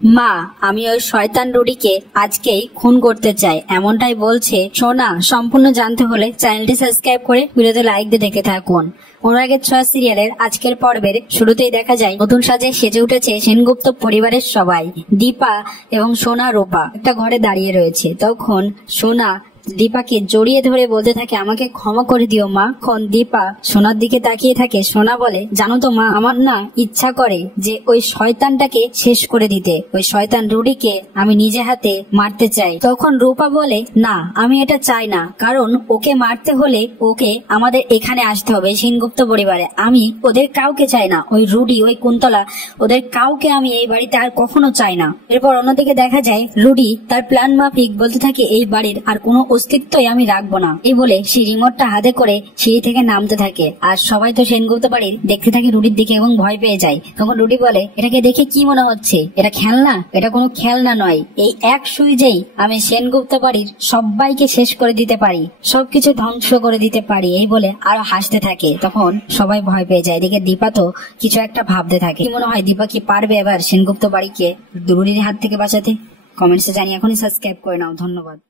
মা, আমি ওই শয়তান রুডিকে আজকেই খুন করতে চাই, এমনটাই বলছে সোনা। সম্পূর্ণ জানতে হলে চ্যানেলটি সাবস্ক্রাইব করে ভিডিওতে লাইক দিয়ে দেখে থাকুন। অনুরাগের ছোঁয়া সিরিয়ালের আজকের পর্বের শুরুতেই দেখা যায় নতুন সাজে সেজে উঠেছে সেনগুপ্ত পরিবারের সবাই। দীপা এবং সোনা, রূপা একটা ঘরে দাঁড়িয়ে রয়েছে। তখন সোনা দীপাকে জড়িয়ে ধরে বলতে থাকে, আমাকে ক্ষমা করে দিও মা। এখন দীপা সোনার দিকে তাকিয়ে থাকে। সোনা বলে, জানো তো মা, আমার না ইচ্ছা করে যে ওই শয়তানটাকে শেষ করে দিতে, ওই শয়তান রুডিকে আমি নিজে হাতে মারতে চাই। তখন রূপা বলে, না, আমি এটা চাই না, কারণ ওকে মারতে হলে ওকে আমাদের এখানে আসতে হবে, সেনগুপ্ত পরিবারে। আমি ওদের কাউকে চাই না, ওই রুডি, ওই কুন্তলা, ওদের কাউকে আমি এই বাড়িতে আর কখনো চাই না। এরপর অন্যদিকে দেখা যায় রুডি তার প্ল্যান মাফিক বলতে থাকে, এই বাড়ির আর কোনো অস্তিত্বই আমি রাখবো না। এই বলে সেই রিমোটটা হাতে করে সিঁড়ি থেকে নামতে থাকে। আর সবাই তো সেনগুপ্ত বাড়ির দেখতে থাকে রুডির দিকে এবং ভয় পেয়ে যায়। তখন রুডি বলে, এটাকে দেখে কি মনে হচ্ছে? এটা খেলনা? এটা কোনো খেলনা নয়। এই এক সুইজেই আমি সেনগুপ্ত বাড়ির সবাইকে শেষ করে দিতে পারি, সবকিছু ধ্বংস করে দিতে পারি। এই বলে আরো হাসতে থাকে। তখন সবাই ভয় পেয়ে যায়। এদিকে দীপা তো কিছু একটা ভাবতে থাকে। কি মনে হয়, দীপা কি পারবে এবার সেনগুপ্ত বাড়িকে রুডির হাত থেকে বাঁচাতে? কমেন্টসে জানিয়ে এখনই সাবস্ক্রাইব করে নাও। ধন্যবাদ।